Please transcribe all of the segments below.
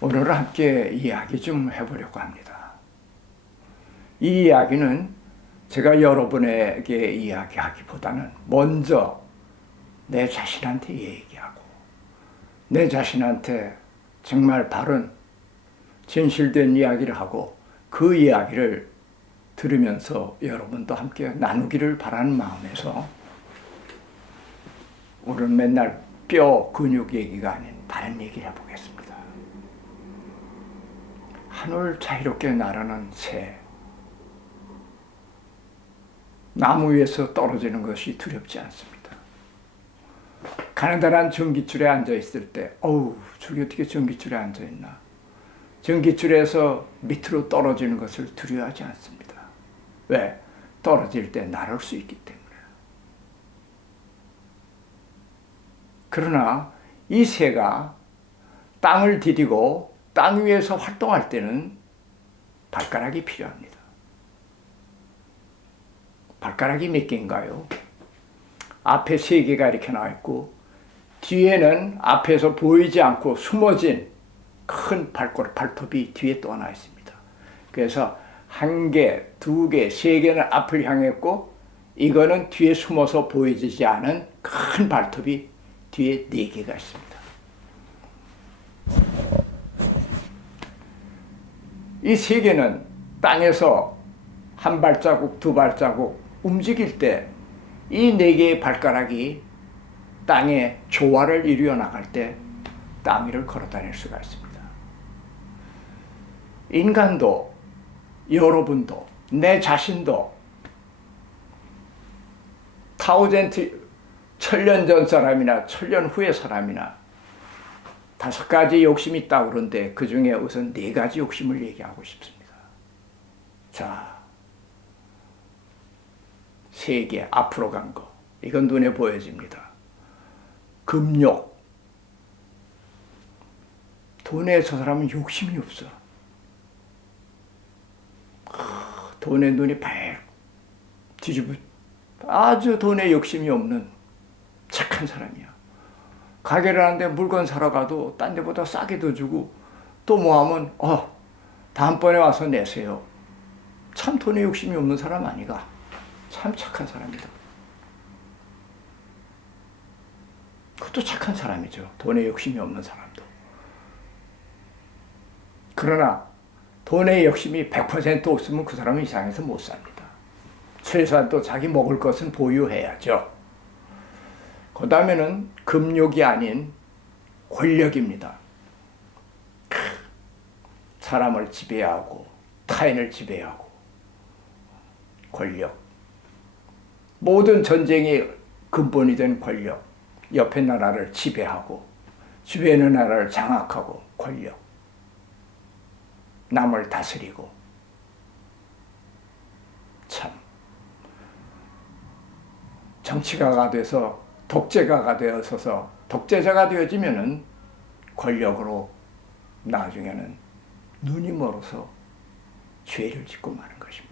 오늘 함께 이야기 좀 해보려고 합니다. 이 이야기는 제가 여러분에게 이야기하기보다는 먼저 내 자신한테 얘기하고 내 자신한테 정말 바른 진실된 이야기를 하고 그 이야기를 들으면서 여러분도 함께 나누기를 바라는 마음에서 오늘 맨날 뼈 근육 얘기가 아닌 다른 얘기를 해보겠습니다. 하늘 자유롭게 날아는 새, 나무 위에서 떨어지는 것이 두렵지 않습니다. 가느다란 전깃줄에 앉아있을 때 어우 저기 어떻게 전깃줄에 앉아있나, 전깃줄에서 밑으로 떨어지는 것을 두려워하지 않습니다. 왜? 떨어질 때 날을 수 있기 때문에. 그러나 이 새가 땅을 디디고 땅 위에서 활동할 때는 발가락이 필요합니다. 발가락이 몇 개인가요? 앞에 3개가 이렇게 나와 있고 뒤에는 앞에서 보이지 않고 숨어진 큰 발톱이 뒤에 또 하나 있습니다. 그래서 1개, 2개, 3개는 앞을 향했고 이거는 뒤에 숨어서 보이지 않은 큰 발톱이 뒤에 4개가 있습니다. 이 3개는 땅에서 한 발자국, 2발자국 움직일 때 이 4개의 발가락이 땅에 조화를 이루어 나갈 때 땅 위를 걸어 다닐 수가 있습니다. 인간도, 여러분도, 내 자신도 타우젠트 1000년 전 사람이나 1000년 후의 사람이나 5가지 욕심이 있다고 그러는데 그 중에 우선 4가지 욕심을 얘기하고 싶습니다. 자, 3개 앞으로 간 거, 이건 눈에 보여집니다. 금욕. 돈에 저 사람은 욕심이 없어. 돈에 눈이 발 뒤집어, 아주 돈에 욕심이 없는 착한 사람이야. 가게를 하는데 물건 사러 가도 딴 데보다 싸게 더 주고 또 뭐 하면 다음번에 와서 내세요. 참 돈에 욕심이 없는 사람 아니가. 참 착한 사람이다. 그것도 착한 사람이죠. 돈에 욕심이 없는 사람도. 그러나 돈에 욕심이 100% 없으면 그 사람은 이 세상에서 못 삽니다. 최소한 또 자기 먹을 것은 보유해야죠. 그 다음에는 금욕이 아닌 권력입니다. 사람을 지배하고 타인을 지배하고 권력. 모든 전쟁의 근본이 된 권력. 옆에 나라를 지배하고 주변의 나라를 장악하고 권력. 남을 다스리고. 참 정치가가 돼서 독재가가 되어서서 독재자가 되어지면은 권력으로 나중에는 눈이 멀어서 죄를 짓고 마는 것입니다.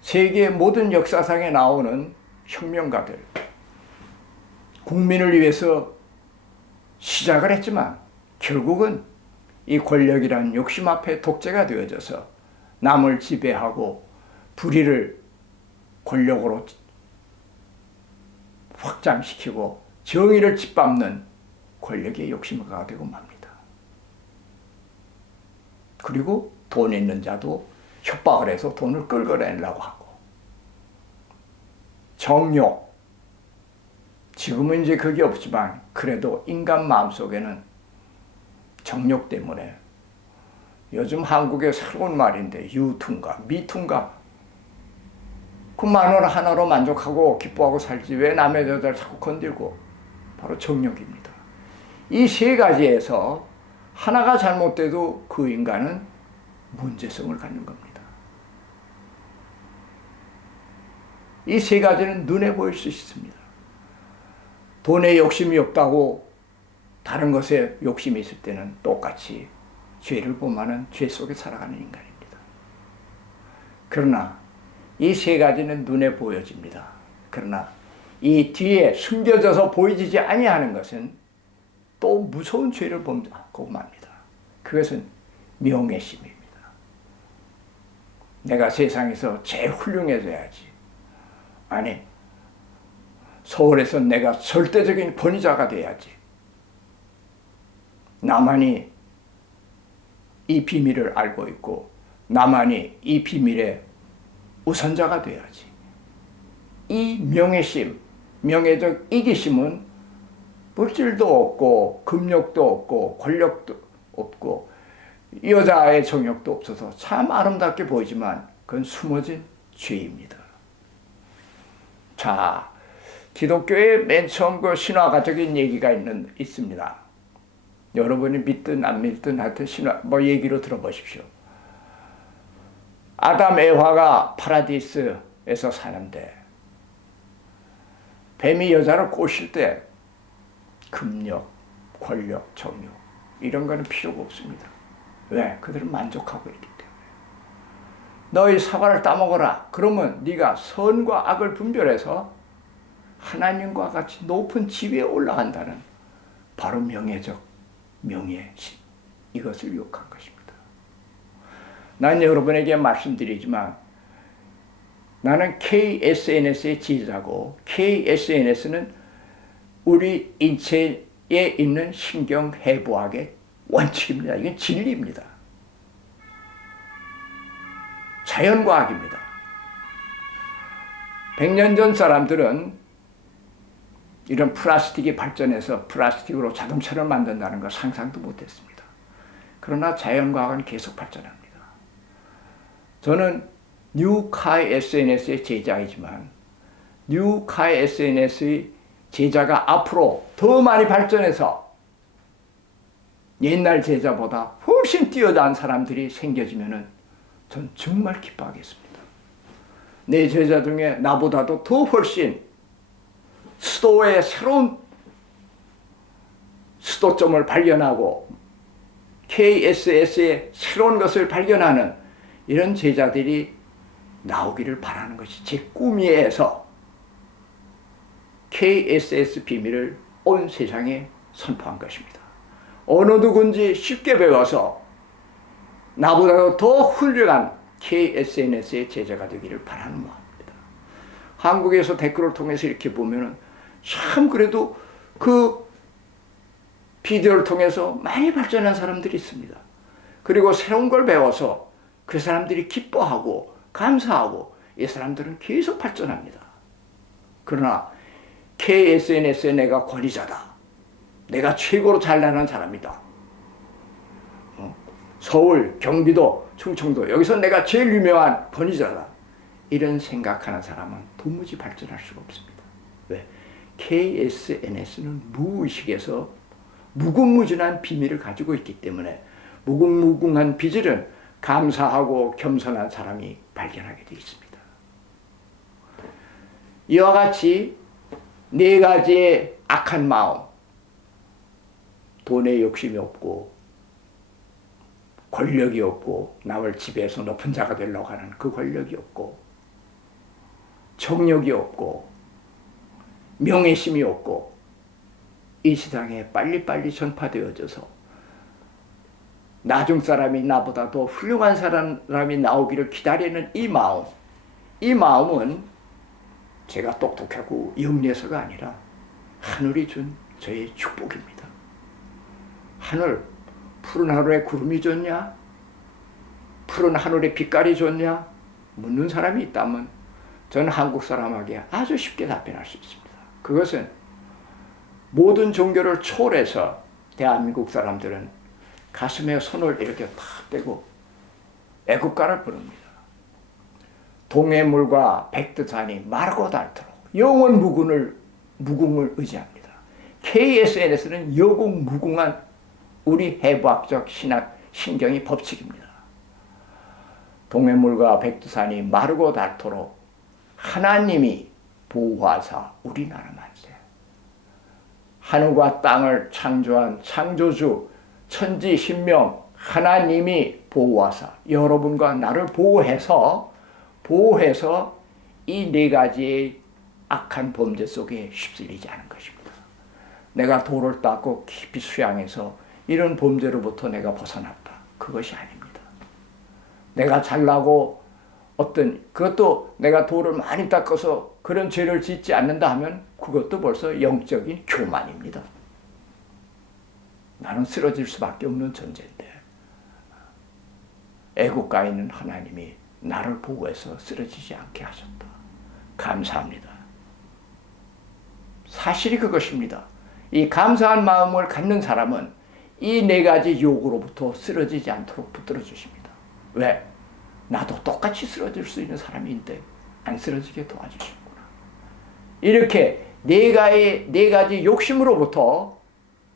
세계 모든 역사상에 나오는 혁명가들, 국민을 위해서 시작을 했지만 결국은 이 권력이란 욕심 앞에 독재가 되어져서 남을 지배하고 불의를 권력으로 확장시키고 정의를 짓밟는 권력의 욕심가가 되고 맙니다. 그리고 돈 있는 자도 협박을 해서 돈을 끌어내려고 하고. 정욕. 지금은 이제 그게 없지만 그래도 인간 마음속에는 정욕 때문에 요즘 한국의 새로운 말인데 유퉁가 미퉁가, 그 마누라 하나로 만족하고 기뻐하고 살지 왜 남의 여자를 자꾸 건들고. 바로 정욕입니다. 이 3가지에서 하나가 잘못돼도 그 인간은 문제성을 갖는 겁니다. 이 3가지는 눈에 보일 수 있습니다. 돈에 욕심이 없다고 다른 것에 욕심이 있을 때는 똑같이 죄를 범하는 죄 속에 살아가는 인간입니다. 그러나 이 3가지는 눈에 보여집니다. 그러나 이 뒤에 숨겨져서 보이지 아니하는 것은 또 무서운 죄를 범하고 맙니다. 그것은 명예심입니다. 내가 세상에서 제일 훌륭해져야지. 아니, 서울에서 내가 절대적인 권위자가 돼야지. 나만이 이 비밀을 알고 있고 나만이 이 비밀의 우선자가 돼야지. 이 명예심, 명예적 이기심은 물질도 없고 금욕도 없고 권력도 없고 여자의 정욕도 없어서 참 아름답게 보이지만 그건 숨어진 죄입니다. 자, 기독교의 맨 처음 그 신화가적인 얘기가 있습니다. 여러분이 믿든 안 믿든 하여튼 신화 얘기로 들어보십시오. 아담 에화가 파라디스에서 사는데 뱀이 여자를 꼬실 때 금욕, 권력, 정욕 이런 거는 필요가 없습니다. 왜? 그들은 만족하고 있기 때문에. 너희 사과를 따먹어라. 그러면 네가 선과 악을 분별해서 하나님과 같이 높은 지위에 올라간다는 바로 명예적 명예심, 이것을 유혹한 것입니다. 난 여러분에게 말씀드리지만 나는 KSNS의 지지자고 KSNS는 우리 인체에 있는 신경해부학의 원칙입니다. 이건 진리입니다. 자연과학입니다. 100년 전 사람들은 이런 플라스틱이 발전해서 플라스틱으로 자동차를 만든다는 걸 상상도 못했습니다. 그러나 자연과학은 계속 발전합니다. 저는 뉴카이 SNS의 제자이지만 뉴카이 SNS의 제자가 앞으로 더 많이 발전해서 옛날 제자보다 훨씬 뛰어난 사람들이 생겨지면은 전 정말 기뻐하겠습니다. 내 제자 중에 나보다도 더 훨씬 수도의 새로운 수도점을 발견하고 KSS의 새로운 것을 발견하는 이런 제자들이 나오기를 바라는 것이 제 꿈이에서 KSS 비밀을 온 세상에 선포한 것입니다. 어느 누군지 쉽게 배워서 나보다도 더 훌륭한 KSNS의 제자가 되기를 바라는 마음입니다. 한국에서 댓글을 통해서 이렇게 보면은 참 그래도 그 비디오를 통해서 많이 발전한 사람들이 있습니다. 그리고 새로운 걸 배워서 그 사람들이 기뻐하고 감사하고 이 사람들은 계속 발전합니다. 그러나 KSNS에 내가 권위자다. 내가 최고로 잘나는 사람이다. 서울, 경기도, 충청도 여기서 내가 제일 유명한 권위자다. 이런 생각하는 사람은 도무지 발전할 수가 없습니다. 왜? KSNS는 무의식에서 무궁무진한 비밀을 가지고 있기 때문에 무궁무궁한 비질은 감사하고 겸손한 사람이 발견하게 되어 있습니다. 이와 같이 네 가지의 악한 마음, 돈에 욕심이 없고 권력이 없고 남을 지배해서 높은 자가 되려고 하는 그 권력이 없고 정력이 없고 명예심이 없고 이 세상에 빨리빨리 전파되어져서 나중 사람이 나보다 더 훌륭한 사람이 나오기를 기다리는 이 마음은 제가 똑똑하고 영리해서가 아니라 하늘이 준 저의 축복입니다. 하늘, 푸른 하늘에 구름이 좋냐? 푸른 하늘에 빛깔이 좋냐? 묻는 사람이 있다면 저는 한국 사람에게 아주 쉽게 답변할 수 있습니다. 그것은 모든 종교를 초월해서 대한민국 사람들은 가슴에 손을 이렇게 탁 대고 애국가를 부릅니다. 동해물과 백두산이 마르고 닳도록 영원 무궁을 의지합니다. KSNS는 영원 무궁한 우리 해부학적 신경의 법칙입니다. 동해물과 백두산이 마르고 닳도록 하나님이 보호하사 우리나라 만세. 하늘과 땅을 창조한 창조주 천지신명 하나님이 보호하사 여러분과 나를 보호해서 이 네 가지의 악한 범죄 속에 휩쓸리지 않은 것입니다. 내가 돌을 닦고 깊이 수양해서 이런 범죄로부터 내가 벗어났다. 그것이 아닙니다. 내가 잘나고 그것도 내가 돌을 많이 닦아서 그런 죄를 짓지 않는다 하면 그것도 벌써 영적인 교만입니다. 나는 쓰러질 수밖에 없는 존재인데 애국가에 있는 하나님이 나를 보호해서 쓰러지지 않게 하셨다. 감사합니다. 사실이 그것입니다. 이 감사한 마음을 갖는 사람은 이 네 가지 유혹으로부터 쓰러지지 않도록 붙들어 주십니다. 왜? 나도 똑같이 쓰러질 수 있는 사람인데 안 쓰러지게 도와주시구나. 이렇게 네 가지 욕심으로부터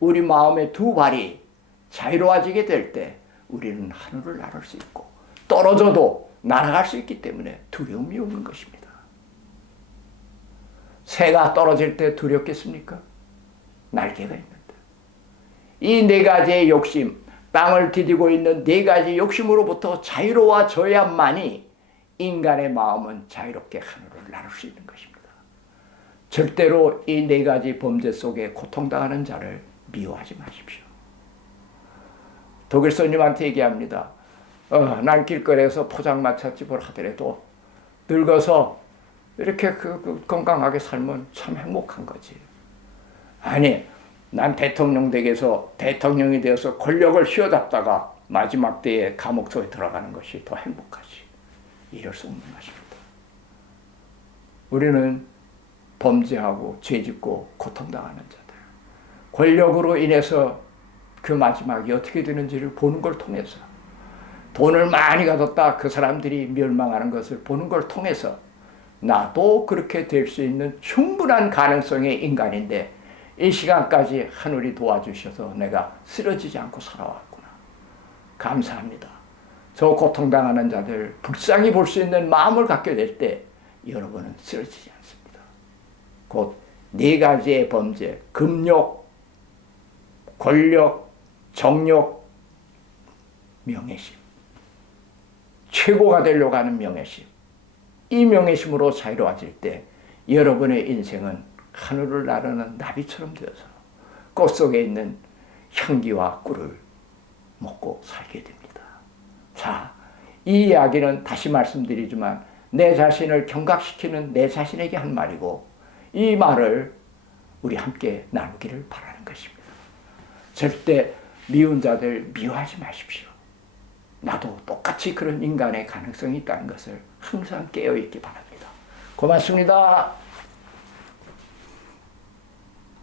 우리 마음의 두 발이 자유로워지게 될 때 우리는 하늘을 날을 수 있고 떨어져도 날아갈 수 있기 때문에 두려움이 없는 것입니다. 새가 떨어질 때 두렵겠습니까? 날개가 있는데. 이 네 가지의 욕심, 땅을 디디고 있는 네 가지 욕심으로부터 자유로워져야만이 인간의 마음은 자유롭게 하늘을 나를 수 있는 것입니다. 절대로 이 네 가지 범죄 속에 고통당하는 자를 미워하지 마십시오. 독일 손님한테 얘기합니다. 난 길거리에서 포장마차집을 하더라도 늙어서 이렇게 건강하게 살면 참 행복한 거지. 아니, 난 대통령이 되어서 권력을 휘어잡다가 마지막 때에 감옥소에 들어가는 것이 더 행복하지. 이럴 수 없는 것입니다. 우리는 범죄하고 죄짓고 고통당하는 자들, 권력으로 인해서 그 마지막이 어떻게 되는지를 보는 걸 통해서, 돈을 많이 가졌다 그 사람들이 멸망하는 것을 보는 걸 통해서 나도 그렇게 될 수 있는 충분한 가능성의 인간인데 이 시간까지 하늘이 도와주셔서 내가 쓰러지지 않고 살아왔구나. 감사합니다. 저 고통당하는 자들 불쌍히 볼 수 있는 마음을 갖게 될 때 여러분은 쓰러지지 않습니다. 곧 네 가지의 범죄, 금욕, 권력, 정욕, 명예심. 최고가 되려고 하는 명예심. 이 명예심으로 자유로워질 때 여러분의 인생은 하늘을 나르는 나비처럼 되어서 꽃 속에 있는 향기와 꿀을 먹고 살게 됩니다. 자, 이 이야기는 다시 말씀드리지만 내 자신을 경각시키는 내 자신에게 한 말이고 이 말을 우리 함께 나누기를 바라는 것입니다. 절대 미운 자들 미워하지 마십시오. 나도 똑같이 그런 인간의 가능성이 있다는 것을 항상 깨어있기 바랍니다. 고맙습니다.